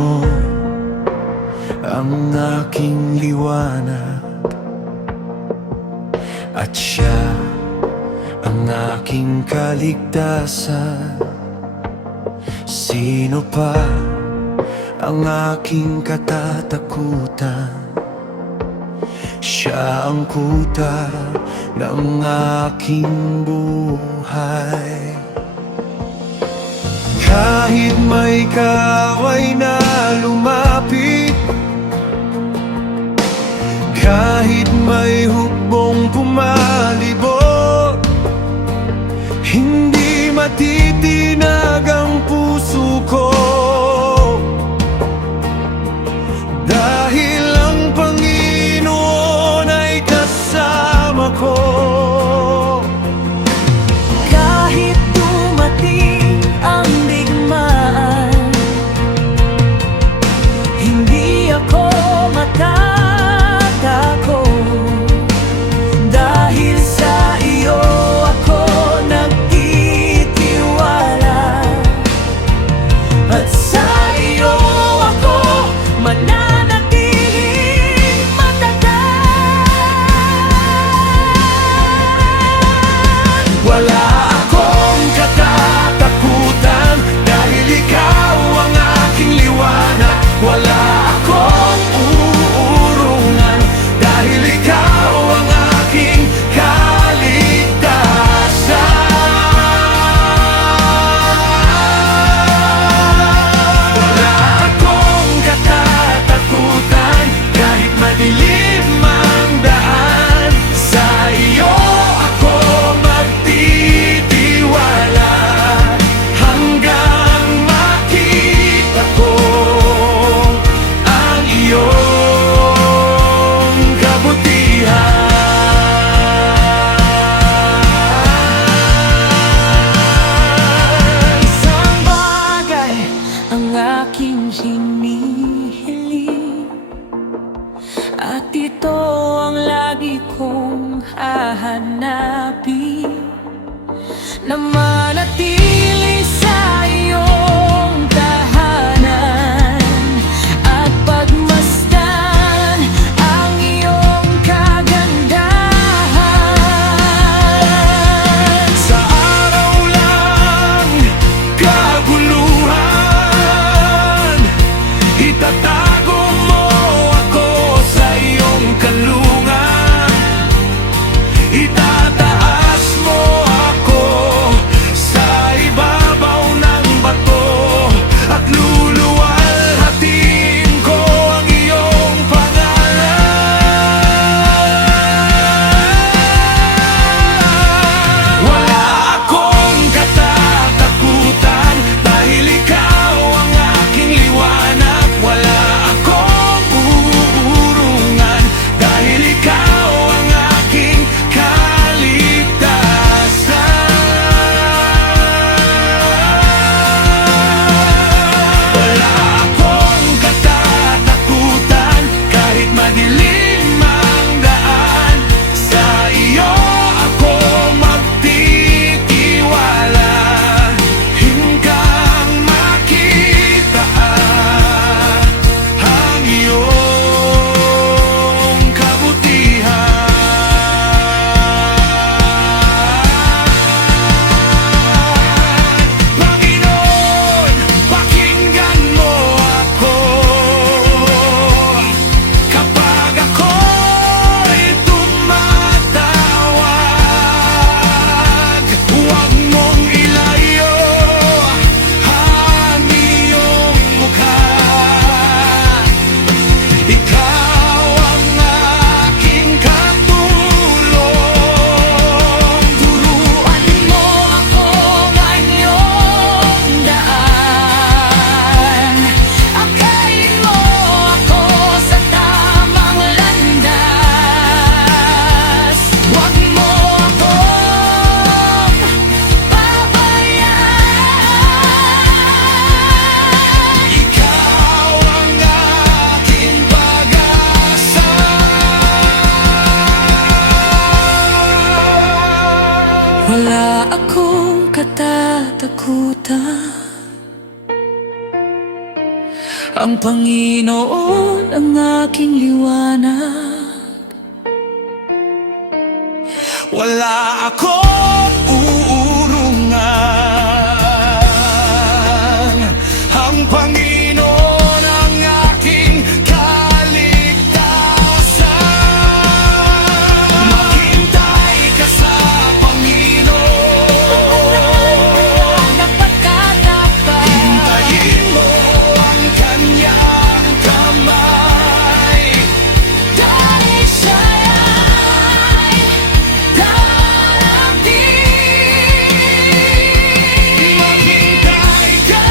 mo ang aking liwanag, at siya ang aking kaligtasan. Sino pa ang aking katatakutan? Siya ang kuta ng aking buhay. Kahit may kaaway na lumapit, kahit may hukbong pumalibot, hindi matitinag ang puso ko, dahil ang Panginoon ay kasama ko. Kahit dumating ang digmaan, hindi ako matatakot, dahil sa iyo ako nagtitiwala, at sa iyo ako mananatiling matagal. Wala akong katatakutan, dahil ikaw ang aking liwanag. Wala akong uurungan, dahil ikaw ang aking kaligtasan. Wala akong katatakutan, kahit madilim ang daan. Sa iyo ako magtitiwala, hanggang makita ko ang iyong kabutihan. Isang bagay ang aking hinihiling, at ito ang lagi kong hahanapin, na manatili sa iyong tahanan, at pagmasdan ang iyong kagandahan. Sa araw lang kaguluhan, itatago mo ako sa iyong kalungan. Itataas mo ako sa ibabaw ng bato, at luluwalhatiin ko ang iyong pangalan. Wala akong katatakutan, dahil ikaw ang aking liwanag. Wala akong uurungan, dahil ikaw ang aking kaligtasan. Wala akong katatakutan, kahit madilim ang daan. Sa iyo ako magtitiwala, hanggang makita ang iyong kabutihan. Panginoon, pakinggan mo ako kapag ako'y tumatawag. Huwag mong ilayo ang iyong mukha. Ikaw ang aking katulong. Turuan mo ako ng iyong daan, akayin mo ako sa tamang landas. Huwag mo akong pabayaan. Ikaw ang aking pag-asa. Wala akong katatakutan, Ang Panginoon ang aking liwanag. Wala akong uurungan. Ang Panginoon ang aking kaligtasan. Maghintay ka sa Panginoon. Napagkatapat. Hintayin mo ang kanyang kamay. Dahil siya'y darating. Maghintay ka.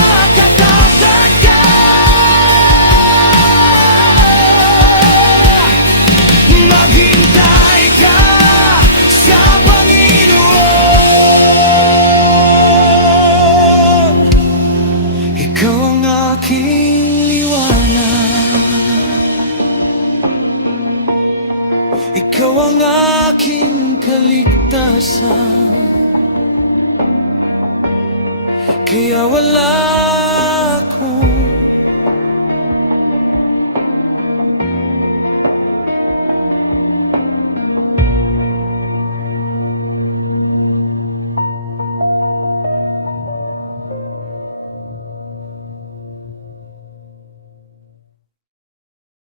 Magpakatawad ka. Maghintay ka sa Panginoon. Ikaw ang aking liwanag. Ikaw ang aking kaligtasan. Kaya wala